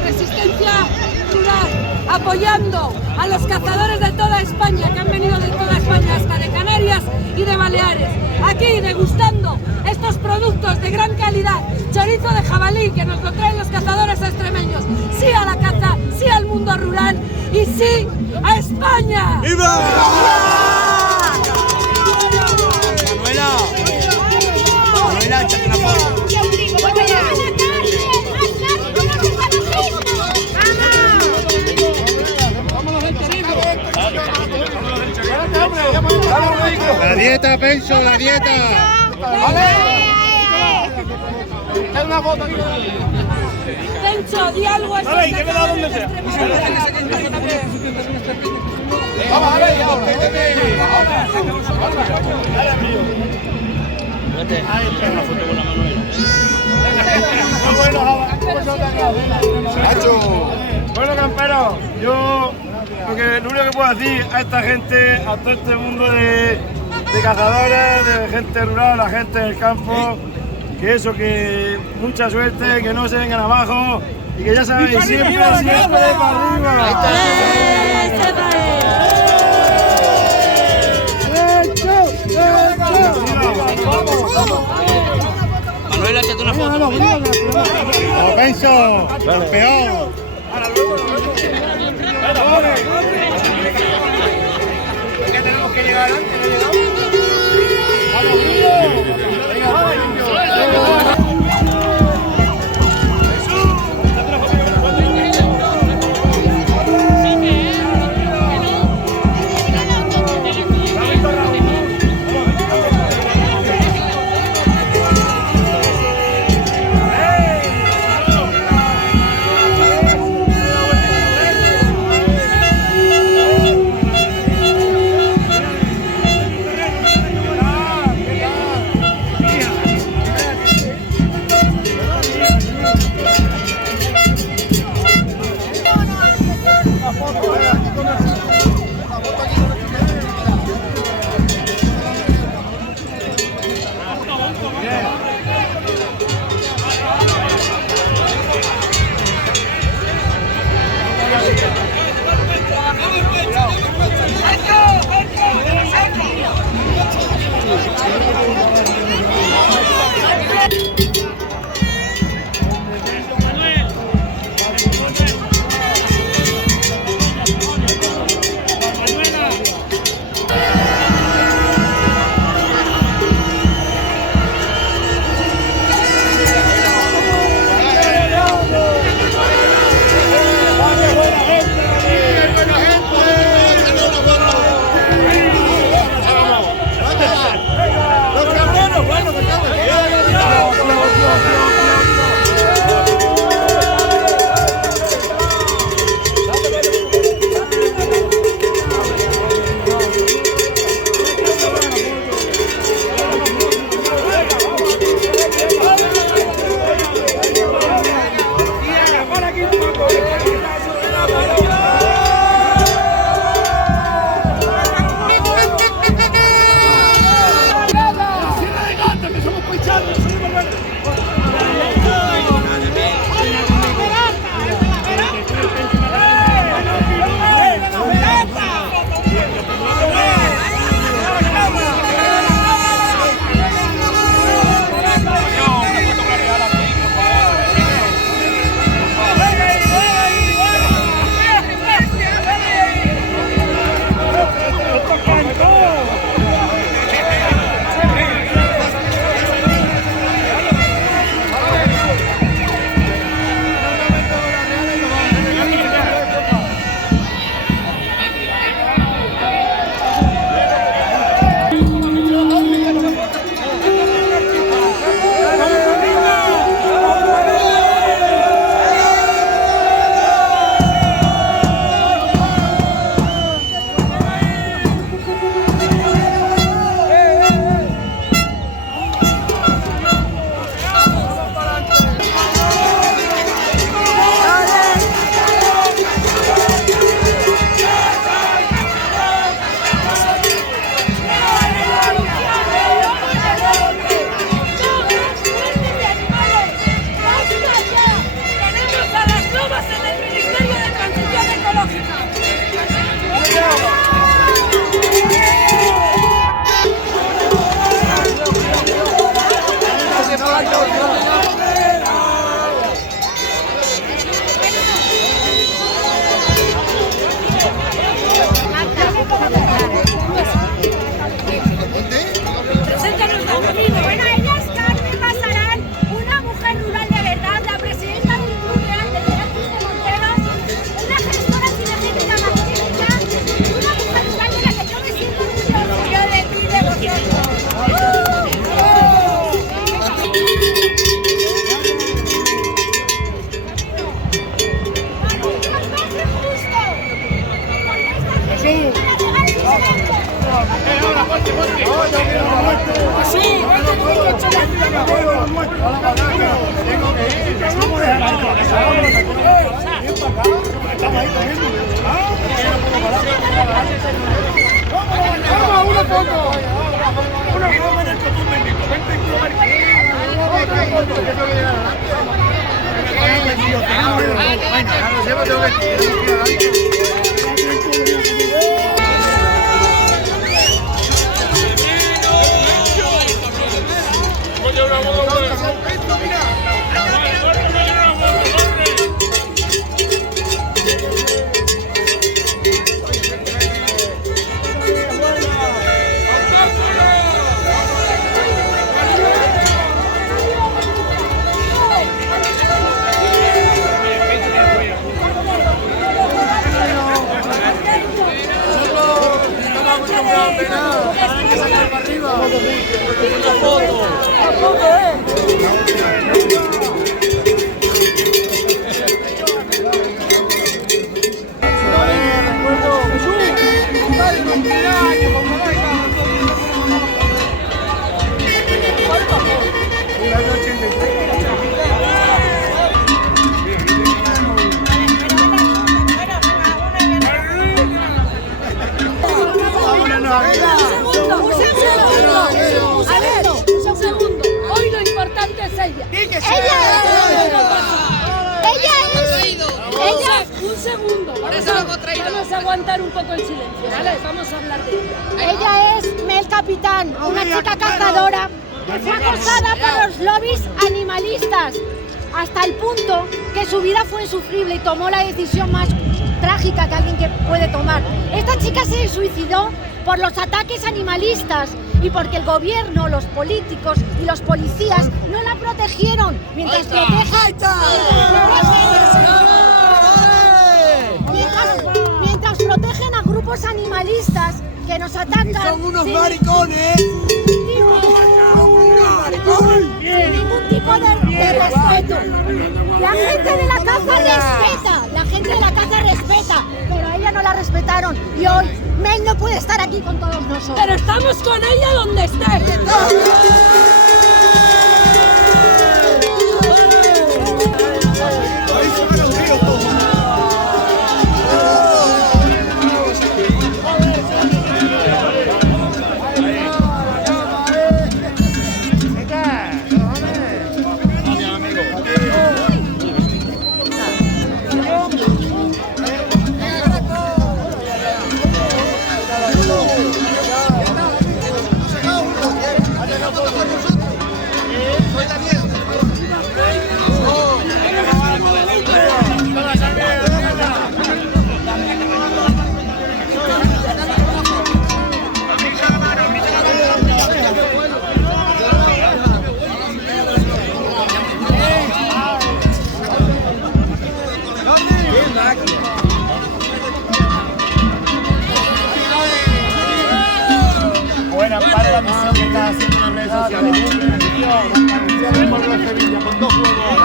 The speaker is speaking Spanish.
resistencia rural, apoyando a los cazadores de toda España, que han venido de toda España, hasta de Canarias y de Baleares, aquí degustando estos productos de gran calidad, chorizo de jabalí, que nos lo traen los cazadores extremeños. Sí a la caza, sí al mundo rural y sí a España. ¡Viva! Manuela, échate una foto. La dieta, Pencho, la dieta. Pencho, di algo a estos cazadores extremeños. Bueno, camperos, yo lo único que puedo decir a esta gente, a todo este mundo de cazadores, de gente rural, la gente del campo, que eso, que mucha suerte, que no se vengan abajo y que ya sabéis, siempre para arriba. Manuela, échate una foto. ¡Vamos, Pencho! ¡Campeón! Que tenemos que llegar antes. Tengo que ir. Estamos ahí comiendo. ¡Vamos a una foto! ¡Una foto! Un segundo. Hoy lo importante es ella. Un segundo. Vamos a aguantar un poco el silencio, ¿vale? Vamos a hablar de ella. Ella es Mel Capitán, una chica cazadora que fue acosada por los lobbies animalistas hasta el punto que su vida fue insufrible y tomó la decisión más trágica que alguien que puede tomar. Esta chica se suicidó por los ataques animalistas y porque el gobierno, los políticos y los policías no la protegieron mientras protegen a grupos animalistas que nos atacan. ¡Son unos maricones! Sin ningún tipo de respeto. La gente de la caza respeta, pero a ella no la respetaron y hoy Mel no puede estar aquí con todos nosotros. Pero estamos con ella donde esté. Para la misión que está haciendo en las redes sociales. Con 2 juegos.